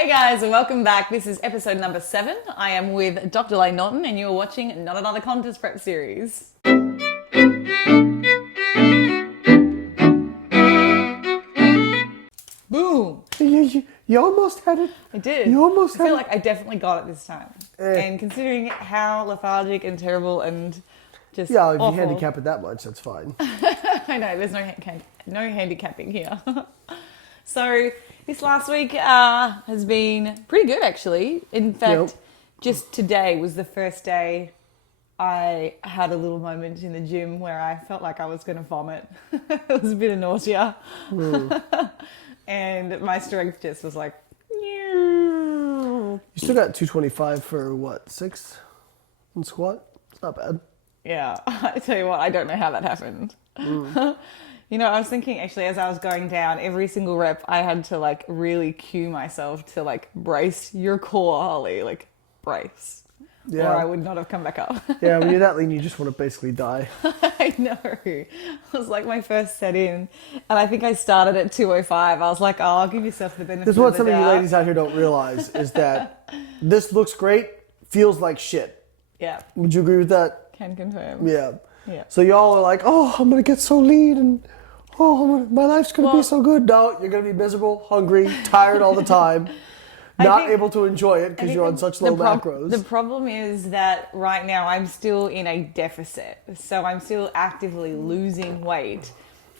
Hey guys, and welcome back. This is episode number 7. I am with Dr. Lane Norton, and you're watching Not Another Contest Prep Series. Boom! You almost had it. I did. You almost had I feel it. like I definitely got it this time. And considering how lethargic and terrible and just Yeah, if awful. you handicap it that much, that's fine. I know, there's no handicapping here. So this last week has been pretty good, actually. In fact, just today was the first day I had a little moment in the gym where I felt like I was going to vomit. It was a bit of nausea. And my strength just was like... You still got 225 for what, 6 in squat? It's not bad. Yeah, I tell you what, I don't know how that happened. You know, I was thinking actually as I was going down, every single rep, I had to like really cue myself to like brace your core, Holly, like brace. Yeah. Or I would not have come back up. Yeah, when you're that lean, you just want to basically die. I know. It was like my first set in. And I think I started at 205. I was like, oh, I'll give yourself the benefit This is of what the some of you doubt. ladies out here don't realize, is that this looks great, feels like shit. Yeah, Would you agree with that? can confirm. Yeah. Yeah. So y'all are like, oh, I'm going to get so lean and my life's going to be so good. No, you're going to be miserable, hungry, tired all the time, not able to enjoy it because you're on such low macros. The problem is that right now I'm still in a deficit. So I'm still actively losing weight.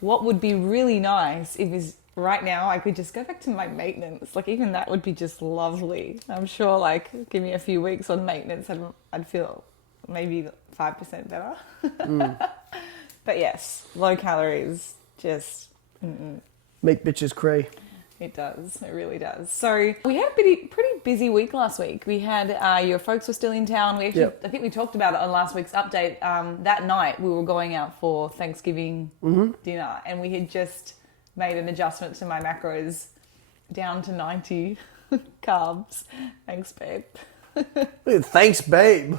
What would be really nice is right now I could just go back to my maintenance. Like even that would be just lovely. I'm sure like give me a few weeks on maintenance and I'd feel maybe 5% better. But yes, low calories, just... Make bitches cray. It does. It really does. So we had a pretty busy week last week. We had your folks were still in town. We actually, I think we talked about it on last week's update. That night we were going out for Thanksgiving dinner, and we had just made an adjustment to my macros down to 90 carbs. Thanks, babe. Thanks, babe.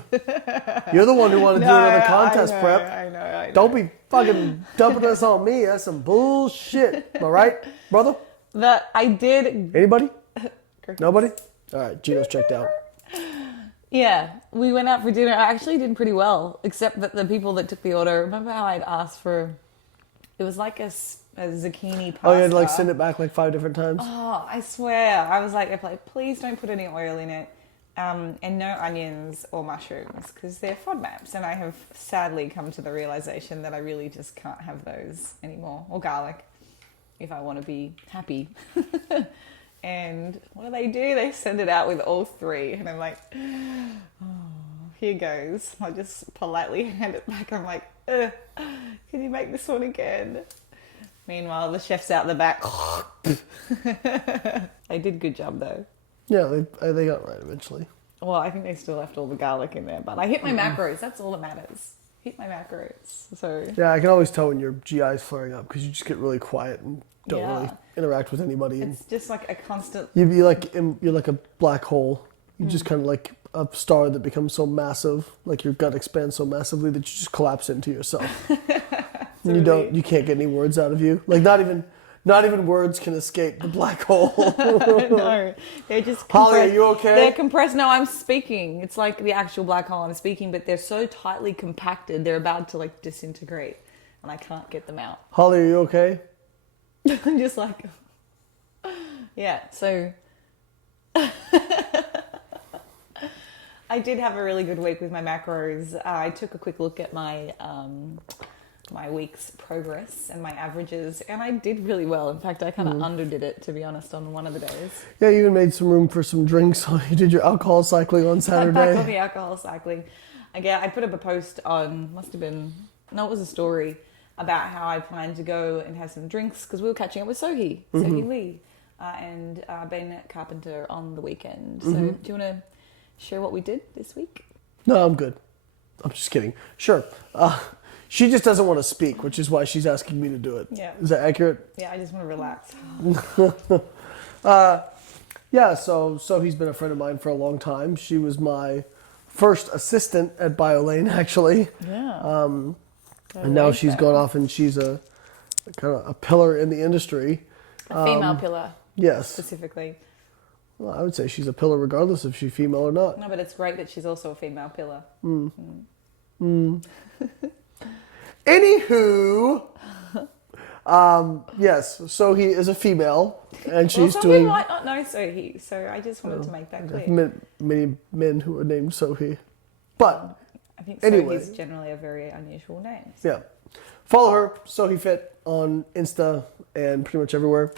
You're the one who wanted to do another contest prep. I know. Don't be fucking dumping this on me. That's some bullshit. All right, brother? That I did. Anybody? Nobody? All right, Gino's checked out. Yeah, we went out for dinner. I actually did pretty well, except that the people that took the order, remember how I'd asked for, it was like a zucchini pasta. Oh, you had to like send it back like 5 different times? Oh, I swear. I was like, please don't put any oil in it. And no onions or mushrooms because they're FODMAPs, and I have sadly come to the realization that I really just can't have those anymore, or garlic, if I want to be happy. And what do? They send it out with all 3, and I'm like, oh, here goes. I just politely hand it back. I'm like, can you make this one again? Meanwhile, the chef's out the back. They did a good job though. Yeah, they got it right eventually. Well, I think they still left all the garlic in there, but I hit my macros. That's all that matters. Hit my macros. So Yeah, I can always tell when your GI is flaring up because you just get really quiet and don't really interact with anybody. And it's just like a constant... you're like a black hole. You're just kind of like a star that becomes so massive, like your gut expands so massively that you just collapse into yourself. You can't get any words out of you. Like not even words can escape the black hole. No, they're just compressed. Holly, are you okay? They're compressed. No, I'm speaking. It's like the actual black hole I'm speaking, but they're so tightly compacted, they're about to like disintegrate, and I can't get them out. Holly, are you okay? I'm just like... Yeah, so... I did have a really good week with my macros. I took a quick look at my my week's progress and my averages, and I did really well. In fact, I kind of underdid it, to be honest, on one of the days. Yeah, you even made some room for some drinks. You did your alcohol cycling on Saturday. Back on the alcohol cycling. Again, I put up a post on, it was a story about how I planned to go and have some drinks because we were catching up with Sohi Lee, and Ben Carpenter on the weekend. So do you want to share what we did this week? No, I'm good. I'm just kidding. Sure. She just doesn't want to speak, which is why she's asking me to do it. Yeah. Is that accurate? Yeah, I just want to relax. Yeah, so he's been a friend of mine for a long time. She was my first assistant at BioLane, actually. Yeah. And now she's gone off and she's a kind of a pillar in the industry. A female pillar. Yes. Specifically. Well, I would say she's a pillar regardless if she's female or not. No, but it's great that she's also a female pillar. Anywho, yes, Sohee is a female, and she's some doing. people might not know Sohee, so I just wanted to make that clear. Many men who are named Sohee, but I think anyway. Sohee's generally a very unusual name. Yeah, follow her, Sohee Fit, on Insta and pretty much everywhere.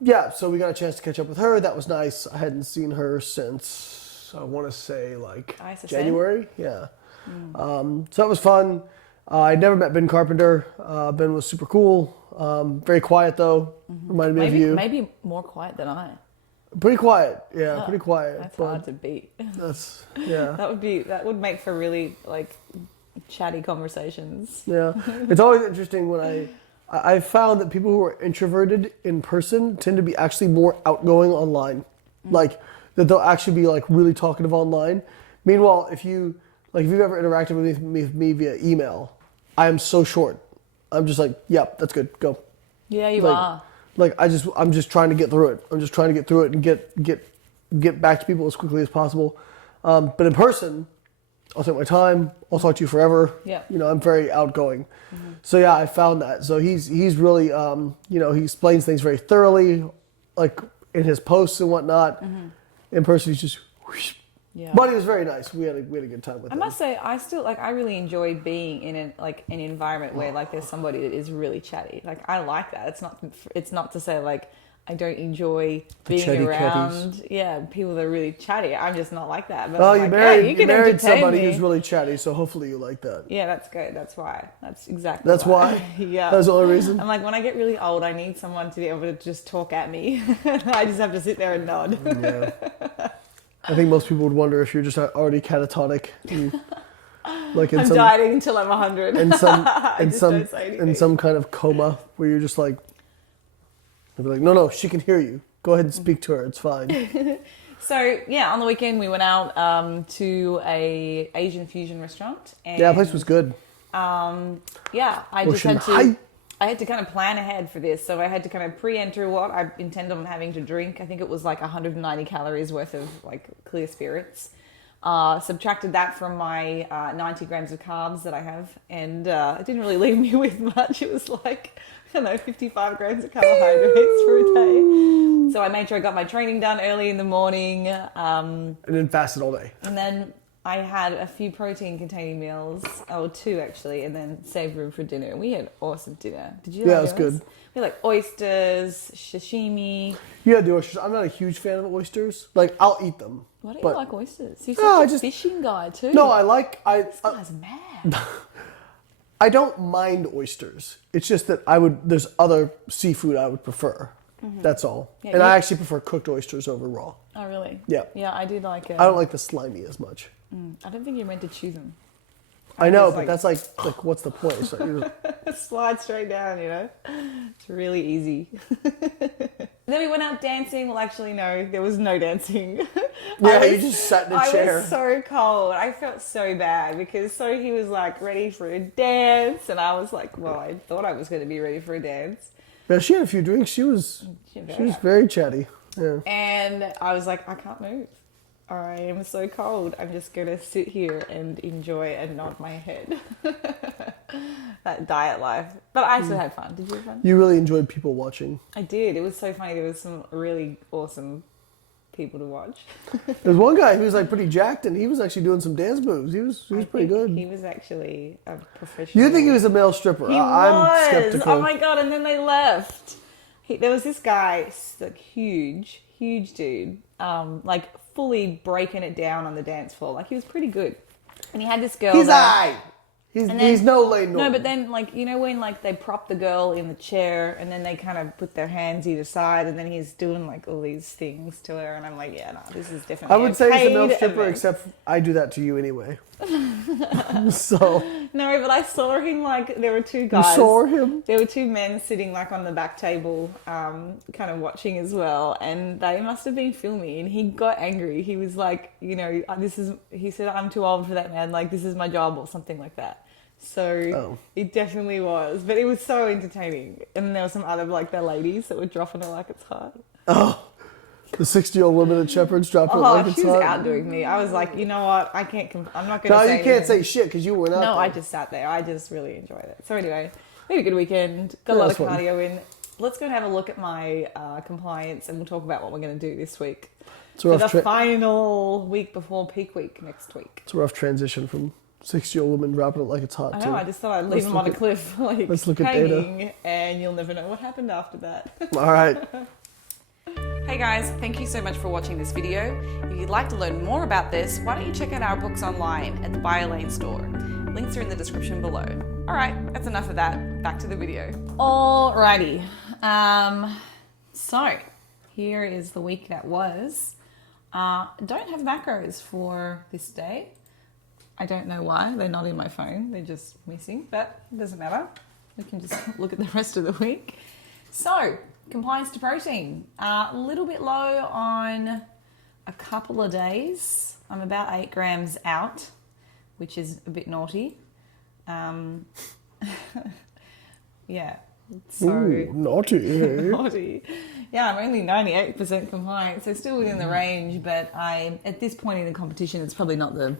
Yeah, so we got a chance to catch up with her. That was nice. I hadn't seen her since, I want to say, like, ISSN? January. Yeah. So that was fun. I'd never met Ben Carpenter. Ben was super cool. Very quiet, though. Reminded me of you. Maybe more quiet than I. Pretty quiet. Yeah, pretty quiet. That's hard to beat. Yeah. That would make for really, like, chatty conversations. Yeah. It's always interesting when I found that people who are introverted in person tend to be actually more outgoing online. Like, that they'll actually be, like, really talkative online. Meanwhile, if you've ever interacted with me via email, I am so short. I'm just like, yeah, that's good, go. Yeah, you are. Like, I'm just trying to get through it. I'm just trying to get through it and get back to people as quickly as possible. But in person, I'll take my time. I'll talk to you forever. Yeah. You know, I'm very outgoing. So yeah, I found that. So he's really, he explains things very thoroughly, like in his posts and whatnot. In person, he's just, whoosh. Yeah. But he was very nice. We had a good time with him. I must say, I really enjoy being in an environment where like there's somebody that is really chatty. Like I like that. It's not to say like I don't enjoy being around people that are really chatty. I'm just not like that. But well, you married somebody me. who's really chatty, so hopefully you like that. Yeah, that's good. That's why. That's exactly. That's why. Yeah. That's the only reason. I'm like, when I get really old, I need someone to be able to just talk at me. I just have to sit there and nod. Yeah. I think most people would wonder if you're just already catatonic. I'm dieting until I'm 100. In some kind of coma where you're just like, they'll be like, no, she can hear you. Go ahead and speak to her. It's fine. So yeah, on the weekend we went out to a Asian fusion restaurant. And, yeah, the place was good. I had to kind of plan ahead for this. So I had to kind of pre-enter what I intend on having to drink. I think it was like 190 calories worth of like clear spirits. Subtracted that from my 90 grams of carbs that I have. And it didn't really leave me with much. It was like, I don't know, 55 grams of carbohydrates for a day. So I made sure I got my training done early in the morning. And then fasted all day. And then I had a few protein-containing meals, or 2 actually, and then saved room for dinner. And we had awesome dinner. Did you? Yeah, it was good. We had like oysters, sashimi. Yeah, the oysters. I'm not a huge fan of oysters. Like, I'll eat them. Why don't you like oysters? You're such a fishing guy too. No, This guy's mad. I don't mind oysters. It's just that there's other seafood I would prefer. That's all. Yeah, and I actually prefer cooked oysters over raw. Oh, really? Yeah. Yeah, I do like it. I don't like the slimy as much. I don't think you're meant to chew them. I know, but that's like what's the point? So slide straight down, you know? It's really easy. Then we went out dancing. Well, actually, no, there was no dancing. Yeah, you just sat in a chair. I was so cold. I felt so bad because he was like ready for a dance. And I was like, well, I thought I was going to be ready for a dance. Yeah, she had a few drinks. She was very chatty. Yeah. And I was like, I can't move. I am so cold. I'm just going to sit here and enjoy and nod my head. That diet life. But I still had fun. Did you have fun? You really enjoyed people watching. I did. It was so funny. There was some really awesome people to watch. There's one guy who was like pretty jacked and he was actually doing some dance moves. He was pretty good. He was actually a professional. You think he was a male stripper? I'm skeptical. Oh my God. And then they left. There was this guy, like huge dude, like fully breaking it down on the dance floor. Like he was pretty good. And he had this girl. He's no Lane Norton. No, but then when like they prop the girl in the chair and then they kind of put their hands either side and then he's doing like all these things to her and I'm like, yeah, no, this is definitely. I would say he's a male stripper, except I do that to you anyway. So. No, but I saw him like there were 2 guys. You saw him? There were 2 men sitting like on the back table, kind of watching as well, and they must have been filming. And he got angry. He was like, he said, I'm too old for that, man. Like this is my job or something like that. So It definitely was, but it was so entertaining. And there were some other like the ladies that were dropping it like it's hot. Oh, The 60-year-old woman at Shepherd's dropping it like it's she was hot. outdoing me. I was like, you know what? I can't. I'm not going to No, say you can't say anything. shit because you weren't out No, there. I just sat there. I just really enjoyed it. So anyway, we had a good weekend. Got a lot of that's fun. cardio in. Let's go and have a look at my compliance, and we'll talk about what we're going to do this week It's a for the rough final week before peak week next week. It's a rough transition from 60-year-old woman dropping it like it's hot, I too. know. I just thought I'd leave Let's them look on a at- cliff, like let's look at data. hanging, and you'll never know what happened after that. All right. Hey guys, thank you so much for watching this video. If you'd like to learn more about this, why don't you check out our books online at the BioLane store. Links are in the description below. All right, that's enough of that. Back to the video. Alrighty. So here is the week that was. Don't have macros for this day. I don't know why. They're not in my phone. They're just missing, but it doesn't matter. We can just look at the rest of the week. So, compliance to protein. A little bit low on a couple of days. I'm about 8 grams out, which is a bit naughty. Yeah. So Ooh, naughty. naughty. Yeah, I'm only 98% compliant, so still within the range, but at this point in the competition, it's probably not the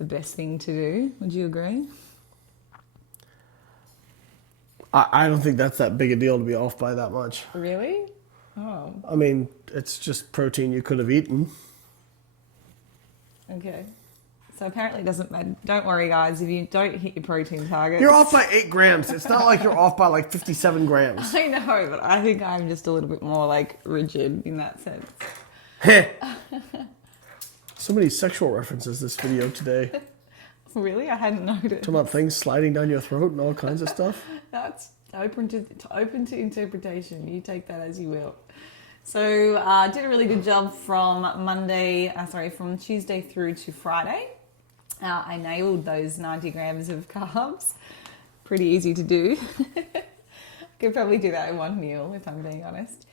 best thing to do. Would you agree? I don't think that's that big a deal to be off by that much. Really? Oh, I mean, it's just protein you could have eaten. okay. So apparently it doesn't matter. Don't worry, guys, if you don't hit your protein target. You're off by 8 grams. It's not like you're off by like 57 grams. I know, but I think I'm just a little bit more like rigid in that sense. So many sexual references this video today. Really? I hadn't noticed. Talking about things sliding down your throat and all kinds of stuff. That's open to interpretation. You take that as you will. So did a really good job from from Tuesday through to Friday. I nailed those 90 grams of carbs. Pretty easy to do. Could probably do that in one meal if I'm being honest.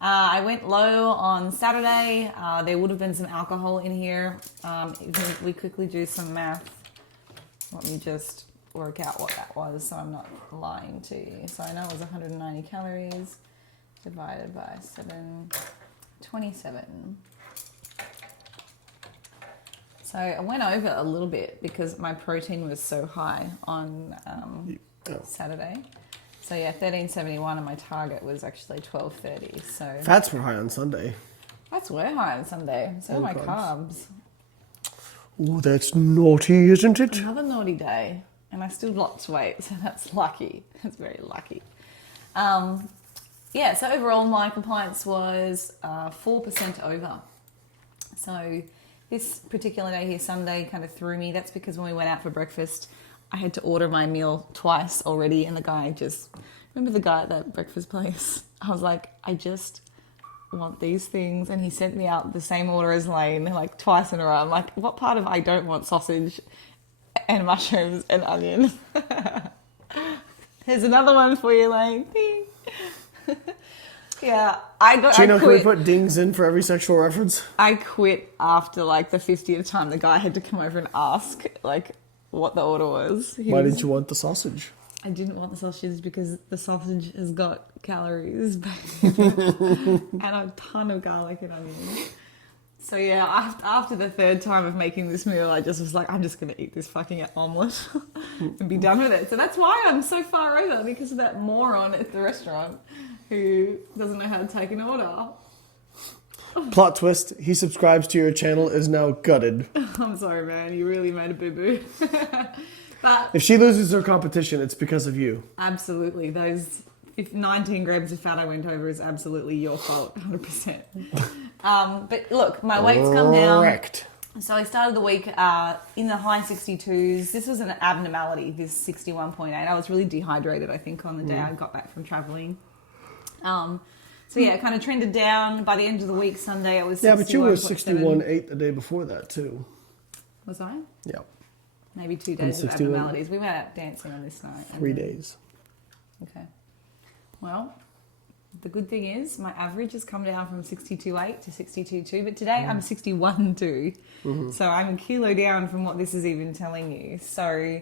I went low on Saturday. There would have been some alcohol in here. If we quickly do some math. Let me just work out what that was so I'm not lying to you. So I know it was 190 calories divided by 727. So I went over a little bit because my protein was so high on Saturday. So yeah, 1371 and my target was actually 1230. So Fats were high on Sunday. that's way high on Sunday. So are my carbs. Ooh, that's naughty, isn't it? Another naughty day, and I still lost weight, so that's lucky. That's very lucky. Yeah, so overall my compliance was 4% over. So this particular day here, Sunday, kind of threw me. That's because when we went out for breakfast, I had to order my meal twice already, and the guy just... Remember the guy at that breakfast place? I was like, I just want these things, and he sent me out the same order as Lane like twice in a row. I'm like, what part of I don't want sausage and mushrooms and onion? Here's another one for you, Lane. Ding. Yeah, Gino, I can we quit. put dings in for every sexual reference? I quit after like the 50th time. The guy had to come over and ask like what the order was. Why didn't you want the sausage? I didn't want the sausage because the sausage has got calories and a ton of garlic and onions. So yeah, after the third time of making this meal, I just was like, I'm just going to eat this fucking omelette and be done with it. So that's why I'm so far over, because of that moron at the restaurant who doesn't know how to take an order. Plot twist, he subscribes to your channel, is now gutted. I'm sorry, man. You really made a boo-boo. But If she loses her competition, it's because of you. absolutely, if 19 grams of fat I went over is absolutely your fault, 100%. But look, my weight's come down. Correct. So I started the week in the high 62s. This was an abnormality, this 61.8. I was really dehydrated, I think, on the day I got back from traveling. So yeah, it kind of trended down. By the end of the week, Sunday, I was 61.7. Yeah, but you were 61.8 the day before that, too. Was I? Yeah. Maybe 2 days of 61. abnormalities. We went out dancing on this night. 3 days. Okay. Well, the good thing is my average has come down from 62.8 to 62.2, but today I'm 61.2. So I'm a kilo down from what this is even telling you. So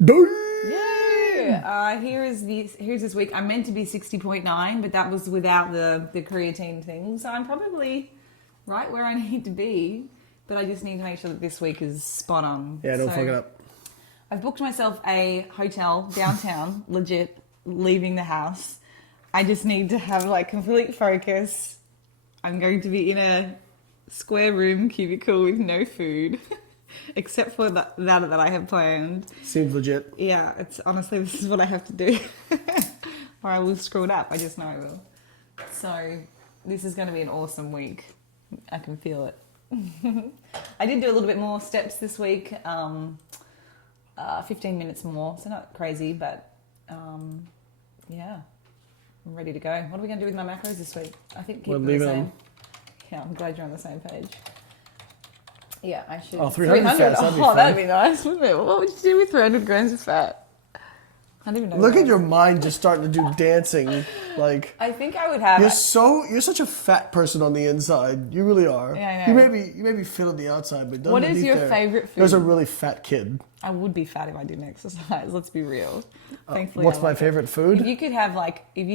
Yay! Here's this week. I'm meant to be 60.9, but that was without the creatine thing. So I'm probably right where I need to be, but I just need to make sure that this week is spot on. Yeah, don't fuck it up. I've booked myself a hotel downtown, legit, leaving the house. I just need to have like complete focus. I'm going to be in a square room cubicle with no food, except for that I have planned. Seems legit. Yeah, it's honestly, this is what I have to do. Or I will screw it up. I just know I will. So this is going to be an awesome week. I can feel it. I did do a little bit more steps this week. 15 minutes more, so not crazy, but yeah, I'm ready to go. What are we going to do with my macros this week? I think keep them the same. Yeah, I'm glad you're on the same page. Yeah, I should. Oh, 300 fats, that'd be fun. That'd be nice, wouldn't it? What would you do with 300 grams of fat? I don't even know. Look at your mind just starting to do dancing. Like, I think I would have. You're such a fat person on the inside. You really are. Yeah, I know. You may be fit on the outside, but what is your favorite food? There's a really fat kid. I would be fat if I didn't exercise. Let's be real. Thankfully, what's my favorite food? If you could have if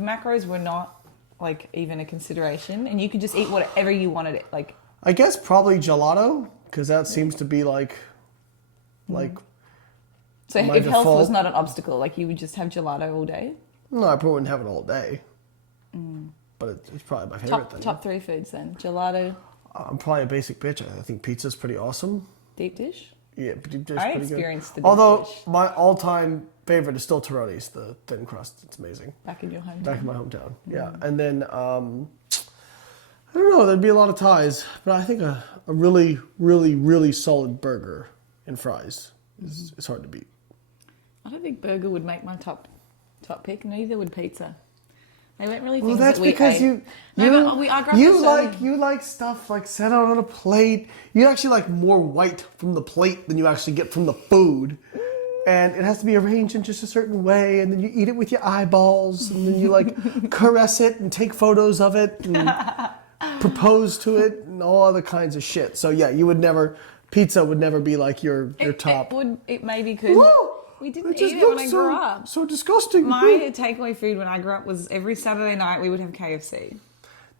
macros were not like even a consideration, and you could just eat whatever you wanted, like. I guess probably gelato, because that seems to be like. So if health was not an obstacle, like you would just have gelato all day? No, I probably wouldn't have it all day. But it's probably my favorite thing. Top 3 foods then. Gelato. I'm probably a basic bitch. I think pizza's pretty awesome. Deep dish? Yeah, deep dish. I pretty experienced good. the deep Although dish. my all-time favorite is still Toroni's, the thin crust. It's amazing. Back in your hometown? Back in my hometown, yeah. And then, I don't know, there'd be a lot of ties. But I think a really, really, really solid burger and fries is hard to beat. I don't think burger would make my top pick. Neither would pizza. They weren't really Well, things that's that we because ate. you like stuff like set out on a plate. You actually like more white from the plate than you actually get from the food. And it has to be arranged in just a certain way, and then you eat it with your eyeballs, and then you like caress it and take photos of it and propose to it and all other kinds of shit. So yeah, pizza would never be like your top. It maybe could. Whoa! We didn't eat it when I grew up. So disgusting. My takeaway food when I grew up was every Saturday night we would have KFC.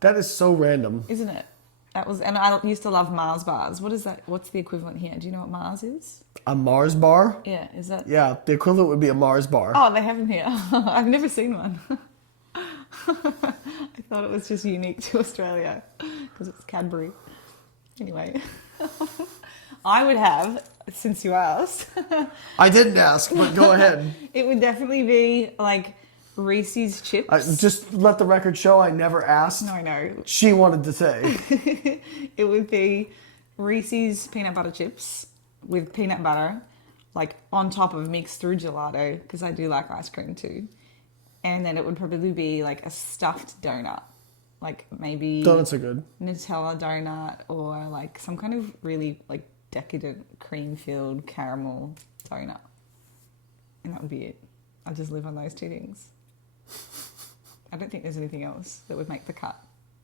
That is so random. Isn't it? And I used to love Mars bars. What is that? What's the equivalent here? Do you know what Mars is? A Mars bar? Yeah, is that? Yeah, the equivalent would be a Mars bar. Oh, they have them here. I've never seen one. I thought it was just unique to Australia because it's Cadbury. Anyway, I would have, since you asked. I didn't ask, but go ahead. It would definitely be like Reese's chips. Just let the record show I never asked. No, I know. She wanted to say. It would be Reese's peanut butter chips with peanut butter, like on top of mixed through gelato, because I do like ice cream too. And then it would probably be like a stuffed donut. Like maybe... Donuts are good. Nutella donut or like some kind of really like decadent cream-filled caramel donut. And that would be it. I'd just live on those 2 things. I don't think there's anything else that would make the cut.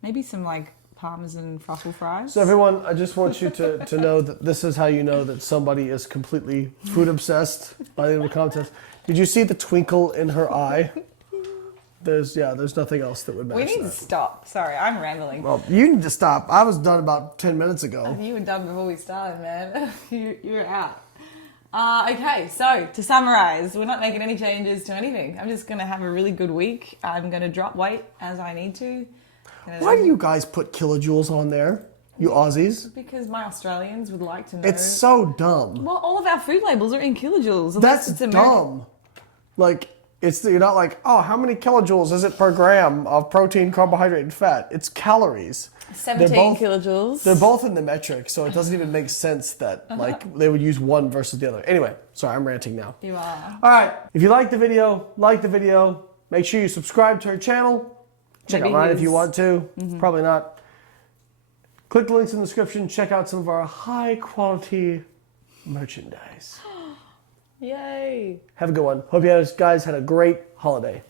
Maybe some like Parmesan truffle fries. So everyone, I just want you to know that this is how you know that somebody is completely food obsessed by the end of the contest. Did you see the twinkle in her eye? There's nothing else that would match that. We need to stop. Sorry, I'm rambling. Well, you need to stop. I was done about 10 minutes ago. You were done before we started, man. You're out. Okay, so to summarize, we're not making any changes to anything. I'm just going to have a really good week. I'm going to drop weight as I need to. Why do you guys put kilojoules on there, you Aussies? Because my Australians would like to know. It's so dumb. Well, all of our food labels are in kilojoules. That's dumb. Like, you're not like, oh, how many kilojoules is it per gram of protein, carbohydrate, and fat? It's calories. 17 kilojoules. They're both in the metric, so it doesn't even make sense that like they would use one versus the other. Anyway, sorry, I'm ranting now. You are. All right, if you like the video, make sure you subscribe to our channel. Check out mine if you want to. Probably not. Click the links in the description. Check out some of our high quality merchandise. Yay. Have a good one. Hope you guys had a great holiday.